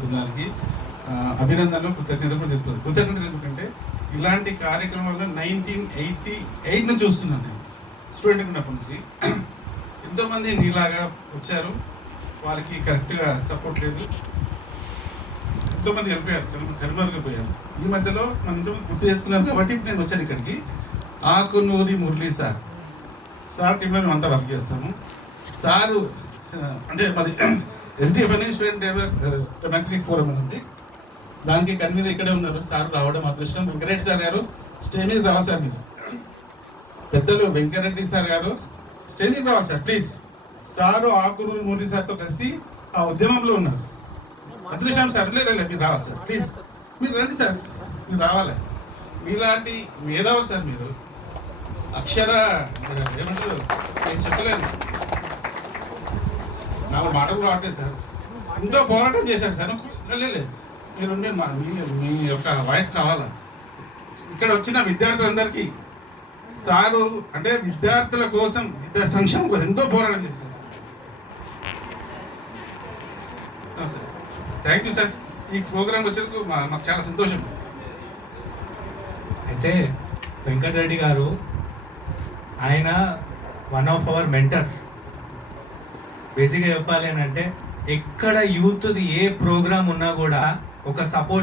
దానికి అభినందనలు కృతజ్ఞతలు చెప్తారు. కృతజ్ఞతలు ఎందుకంటే ఇలాంటి కార్యక్రమాల్లో 1988 నుంచి చూస్తున్నాను నేను స్టూడెంట్ ఉన్నప్పటి నుంచి. ఎంతోమంది నీలాగా వచ్చారు, వాళ్ళకి కరెక్ట్గా సపోర్ట్ లేదు, ఎంతోమంది వెళ్ళిపోయారు, కనుమరుగైపోయారు. ఈ మధ్యలో మనం ఇంతమంది గుర్తు చేసుకున్నాను కాబట్టి నేను వచ్చాను ఇక్కడికి. ఆకునూరి మురళీ సార్ టీంలో మేము అంతా వర్క్ చేస్తాము. సారు అంటే మాది ఎస్డిఎఫ్ అని స్టూడెంట్ డెమోక్రటిక్ ఫోరం ఉంది, దానికి కన్వీనర్ ఇక్కడే ఉన్నారు. సార్ రావడం అదృష్టం. వెంకరెడ్డి సార్ గారు స్టేజ్ మీద రావాలి సార్, మీరు పెద్దలు వెంకరెడ్డి సార్ గారు స్టేజ్ మీద రావాలి sir please. Sir Akunuri Murali సార్తో కలిసి ఆ ఉద్యమంలో ఉన్నారు. అదృష్టం సార్, లేదు మీరు రావాలి సార్ ప్లీజ్, మీరు రండి సార్, మీరు రావాలి. మీలాంటి మేధావులు సార్, మీరు అక్షర ఏమంటారు నేను చెప్పలేను, నాకు మాటలు రావట్లేదు సార్. ఎంతో పోరాటం చేశారు సార్. లేదు మీరు మీ యొక్క వాయిస్ కావాలా. ఇక్కడ వచ్చిన విద్యార్థులందరికీ సారు అంటే విద్యార్థుల కోసం, విద్యా సంక్షేమం కోసం ఎంతో పోరాటం చేశారు సార్. Thank you sir. ఈ ప్రోగ్రామ్ వచ్చేందుకు మాకు చాలా సంతోషం. అయితే వెంకటరెడ్డి గారు ఆయన వన్ ఆఫ్ అవర్ మెంటర్స్. బేసిక్గా చెప్పాలి అని అంటే ఎక్కడ యూత్ది ఏ ప్రోగ్రామ్ ఉన్నా కూడా ఒక సపోర్ట్